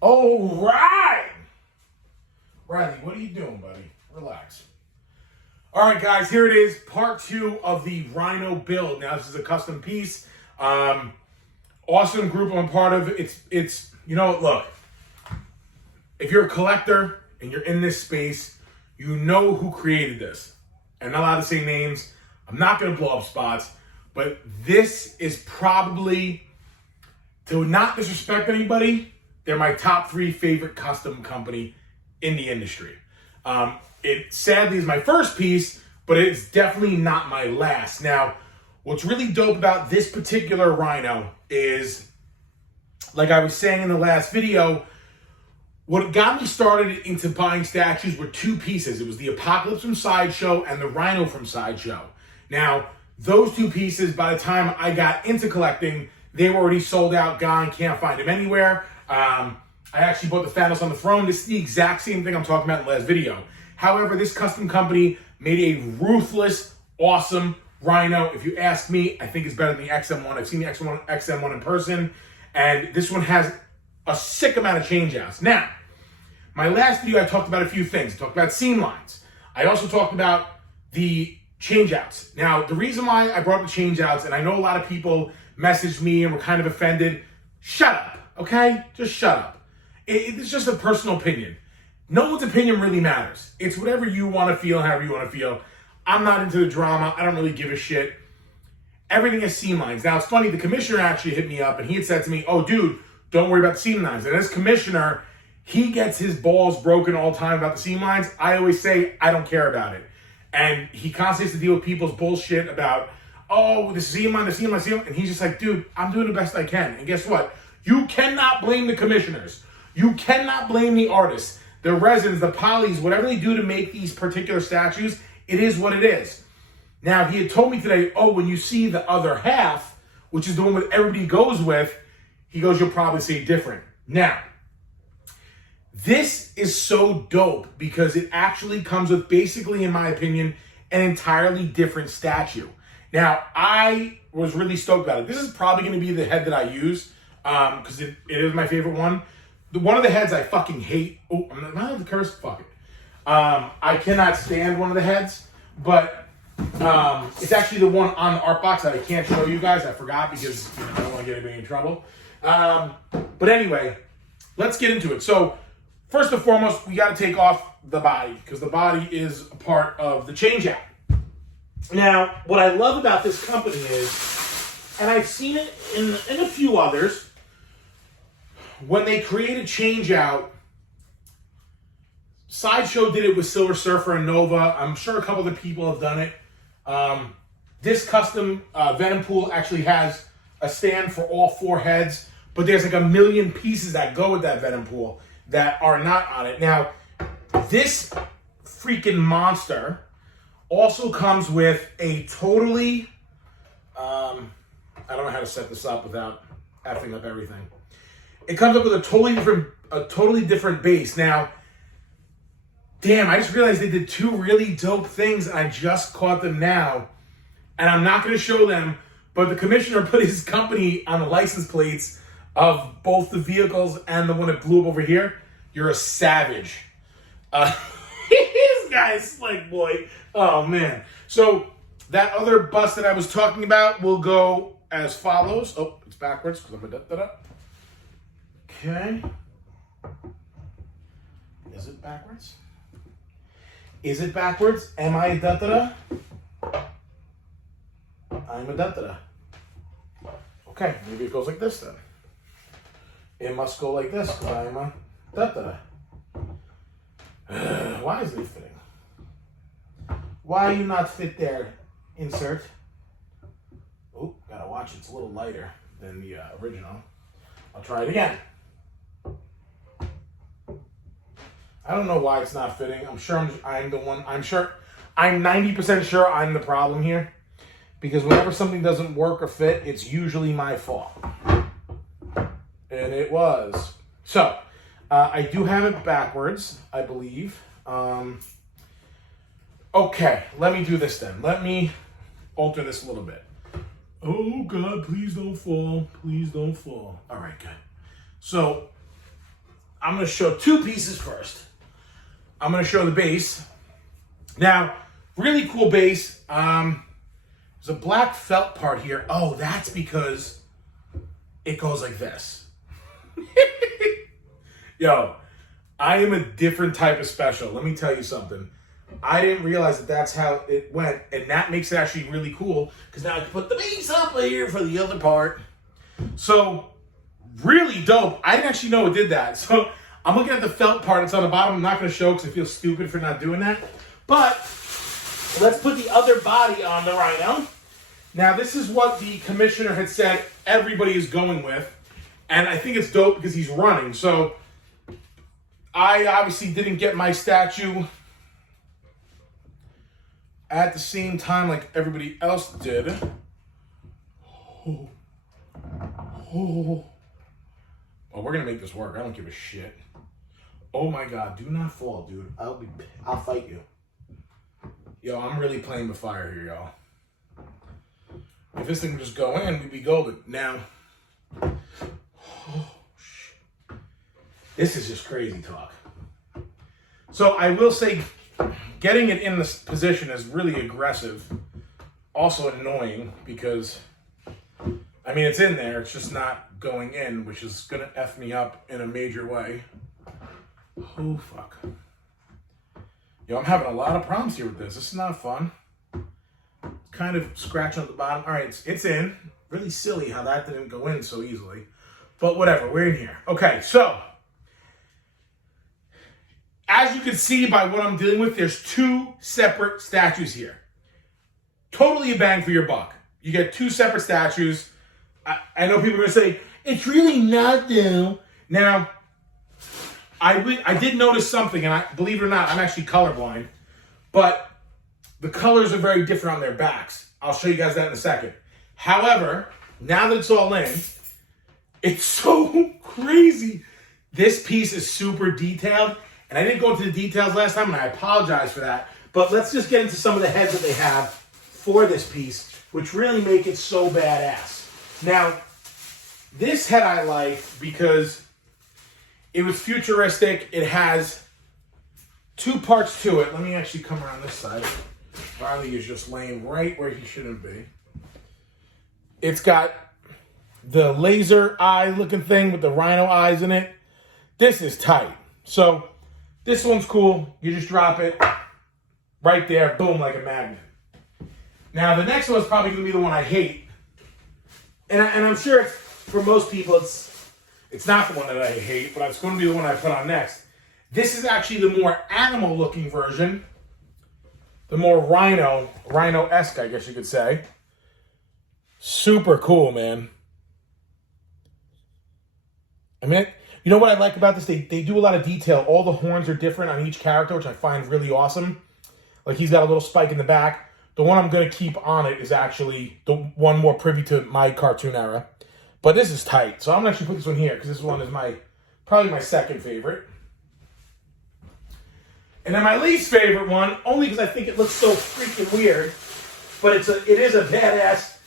All right. Riley, what are you doing, buddy? Relax. All right, guys, here it is, part 2 of the Rhino build. Now, this is a custom piece. Awesome group I'm a part of. It's you know, look, if you're a collector and you're in this space, you know who created this. I'm not allowed to say names. I'm not going to blow up spots, but this is probably, to not disrespect anybody, they're my top 3 favorite custom company in the industry. It sadly is my first piece, but it's definitely not my last. Now, what's really dope about this particular Rhino is, like I was saying in the last video, what got me started into buying statues were 2 pieces. It was the Apocalypse from Sideshow and the Rhino from Sideshow. Now, those 2 pieces, by the time I got into collecting, they were already sold out, gone, can't find them anywhere. I actually bought the Thanos on the Throne. This is the exact same thing I'm talking about in the last video. However, this custom company made a ruthless, awesome Rhino. If you ask me, I think it's better than the XM1. I've seen the XM1 in person, and this one has a sick amount of changeouts. Now, my last video, I talked about a few things. I talked about seam lines. I also talked about the changeouts. Now, the reason why I brought up the changeouts, and I know a lot of people messaged me and were kind of offended, shut up, okay? Just shut up. It's just a personal opinion. No one's opinion really matters. It's whatever you want to feel, however you want to feel. I'm not into the drama. I don't really give a shit. Everything is seam lines. Now, it's funny, the commissioner actually hit me up, and he had said to me, oh, dude, don't worry about the seam lines. And as commissioner, he gets his balls broken all the time about the seam lines. I always say, I don't care about it. And he constantly has to deal with people's bullshit about, oh, the seam line, the seam line, the seam line. And he's just like, dude, I'm doing the best I can. And guess what? You cannot blame the commissioners. You cannot blame the artists. The resins, the polys, whatever they do to make these particular statues, it is what it is. Now, he had told me today, oh, when you see the other half, which is the one that everybody goes with, he goes, you'll probably see it different. Now, this is so dope because it actually comes with, basically, in my opinion, an entirely different statue. Now, I was really stoked about it. This is probably going to be the head that I use because it is my favorite one. One of the heads I fucking hate. Oh, I'm not allowed to curse. Fuck it. I cannot stand one of the heads, but it's actually the one on the art box that I can't show you guys. I forgot because I don't want to get anybody in trouble. But anyway, let's get into it. So, first and foremost, we got to take off the body because the body is a part of the changeout. Now, what I love about this company is, and I've seen it in a few others, when they create a changeout, Sideshow did it with Silver Surfer and Nova. I'm sure a couple other people have done it. This custom Venom Pool actually has a stand for all 4 heads, but there's like a million pieces that go with that Venom Pool that are not on it. Now, this freaking monster also comes with a totally, I don't know how to set this up without effing up everything. It comes up with a totally different base. Now, damn, I just realized they did 2 really dope things, and I just caught them now. And I'm not going to show them, but the commissioner put his company on the license plates of both the vehicles and the one that blew up over here. You're a savage. This guy's slick, boy. Oh, man. So, that other bust that I was talking about will go as follows. Oh, it's backwards because I'm a da-da-da. Okay. Is it backwards? Is it backwards? Am I a da-da-da? I'm a da-da-da. Okay, maybe it goes like this then. It must go like this because I am a da-da-da. Why isn't it fitting? Why are you not fit there? Insert. Oh, gotta watch. It's a little lighter than the original. I'll try it again. I don't know why it's not fitting. I'm sure I'm the one. I'm 90% sure I'm the problem here. Because whenever something doesn't work or fit, it's usually my fault. And it was. So, I do have it backwards, I believe. Okay, let me do this then. Let me alter this a little bit. Oh, God, please don't fall. Please don't fall. All right, good. So, I'm going to show two pieces first. I'm going to show the base. Now, really cool base. There's a black felt part here. Oh, that's because it goes like this. Yo, I am a different type of special. Let me tell you something. I didn't realize that that's how it went, and that makes it actually really cool, because now I can put the base up here for the other part. So, really dope. I didn't actually know it did that. So, I'm looking at the felt part. It's on the bottom. I'm not going to show because I feel stupid for not doing that. But, let's put the other body on the Rhino. Now, this is what the commissioner had said everybody is going with, and I think it's dope because he's running. So, I obviously didn't get my statue at the same time like everybody else did. Oh, we're gonna make this work. I don't give a shit. Oh my God, do not fall, dude. I'll fight you. Yo, I'm really playing with fire here, y'all. If this thing would just go in, we'd be golden. Now, this is just crazy talk. So I will say, getting it in this position is really aggressive. Also annoying because, I mean, it's in there. It's just not going in, which is going to F me up in a major way. Oh, fuck. Yo, I'm having a lot of problems here with this. This is not fun. Kind of scratching at the bottom. All right, it's in. Really silly how that didn't go in so easily. But whatever, we're in here. Okay, so as you can see by what I'm dealing with, there's two separate statues here. Totally a bang for your buck. You get two separate statues. I know people are going to say, it's really not though. Now, I did notice something, and believe it or not, I'm actually colorblind. But the colors are very different on their backs. I'll show you guys that in a second. However, now that it's all in, it's so crazy. This piece is super detailed. And I didn't go into the details last time, and I apologize for that. But let's just get into some of the heads that they have for this piece, which really make it so badass. Now, this head I like because it was futuristic. It has two parts to it. Let me actually come around this side. Riley is just laying right where he shouldn't be. It's got the laser eye looking thing with the rhino eyes in it. This is tight. So this one's cool. You just drop it right there, boom, like a magnet. Now the next one's probably gonna be the one I hate, and I'm sure for most people it's not the one that I hate, but it's going to be the one I put on next. This is actually the more animal-looking version, the more rhino-esque, I guess you could say. Super cool, man. I mean, you know what I like about this? They do a lot of detail. All the horns are different on each character, which I find really awesome. Like, he's got a little spike in the back. The one I'm going to keep on it is actually the one more privy to my cartoon era. But this is tight. So I'm going to actually put this one here because this one is probably my second favorite. And then my least favorite one, only because I think it looks so freaking weird, but it is a badass.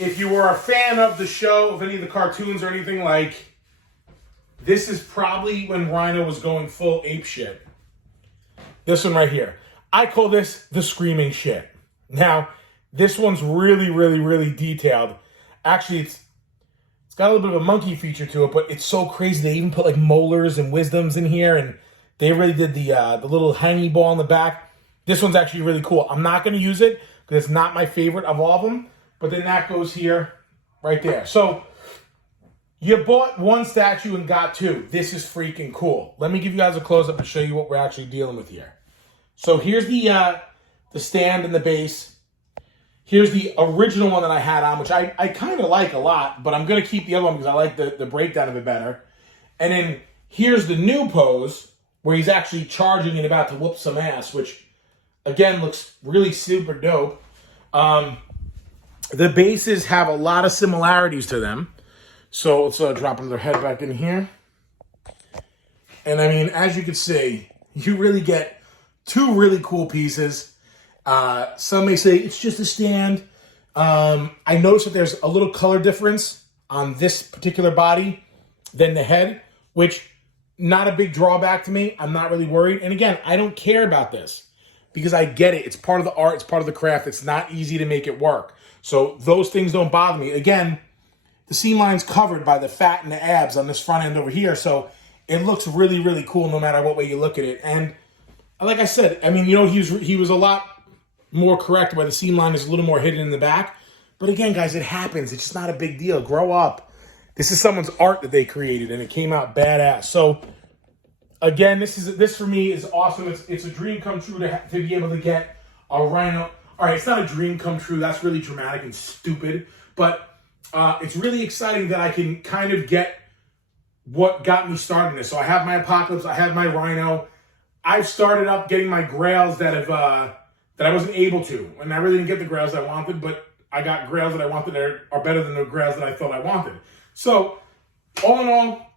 If you were a fan of the show, of any of the cartoons or anything, like, this is probably when Rhino was going full ape shit. This one right here. I call this the screaming shit. Now, this one's really, really, really detailed. Actually, it's got a little bit of a monkey feature to it, but it's so crazy. They even put like molars and wisdoms in here, and they really did the little hangy ball in the back. This one's actually really cool. I'm not going to use it because it's not my favorite of all of them, but then that goes here, right there. So you bought one statue and got two. This is freaking cool. Let me give you guys a close-up and show you what we're actually dealing with here. So here's the stand and the base. Here's the original one that I had on, which I kind of like a lot, but I'm going to keep the other one because I like the breakdown of it better. And then here's the new pose where he's actually charging and about to whoop some ass, which, again, looks really super dope. The bases have a lot of similarities to them. So let's drop another head back in here. And, I mean, as you can see, you really get two really cool pieces. Some may say it's just a stand. I noticed that there's a little color difference on this particular body than the head, which not a big drawback to me. I'm not really worried. And again, I don't care about this because I get it. It's part of the art. It's part of the craft. It's not easy to make it work. So those things don't bother me. Again, the seam line's covered by the fat and the abs on this front end over here. So it looks really, really cool no matter what way you look at it. And like I said, I mean, you know, he was a lot more correct where the seam line is a little more hidden in the back. But again, guys, it happens. It's just not a big deal. Grow up. This is someone's art that they created, and it came out badass. So again, this for me is awesome. It's a dream come true to be able to get a Rhino. All right, it's not a dream come true. That's really dramatic and stupid. But it's really exciting that I can kind of get what got me started in this. So I have my Apocalypse. I have my Rhino. I've started up getting my Grails that I wasn't able to. And I really didn't get the Grails I wanted, but I got Grails that I wanted that are better than the Grails that I thought I wanted. So all in all,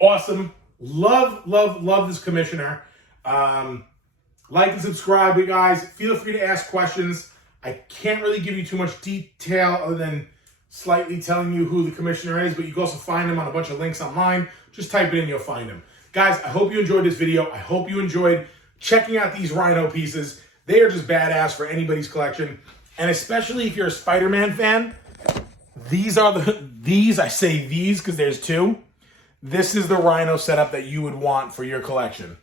awesome. Love, love, love this commissioner. Like and subscribe, you guys. Feel free to ask questions. I can't really give you too much detail other than slightly telling you who the commissioner is, but you can also find him on a bunch of links online. Just type it in, you'll find him. Guys, I hope you enjoyed this video. I hope you enjoyed checking out these Rhino pieces. They are just badass for anybody's collection. And especially if you're a Spider-Man fan, I say these because there's two. This is the Rhino setup that you would want for your collection.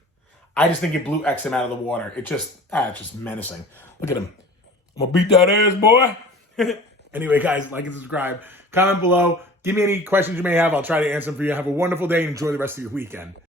I just think it blew XM out of the water. It's just menacing. Look at him. I'm gonna beat that ass, boy. Anyway, guys, like and subscribe. Comment below. Give me any questions you may have. I'll try to answer them for you. Have a wonderful day and enjoy the rest of your weekend.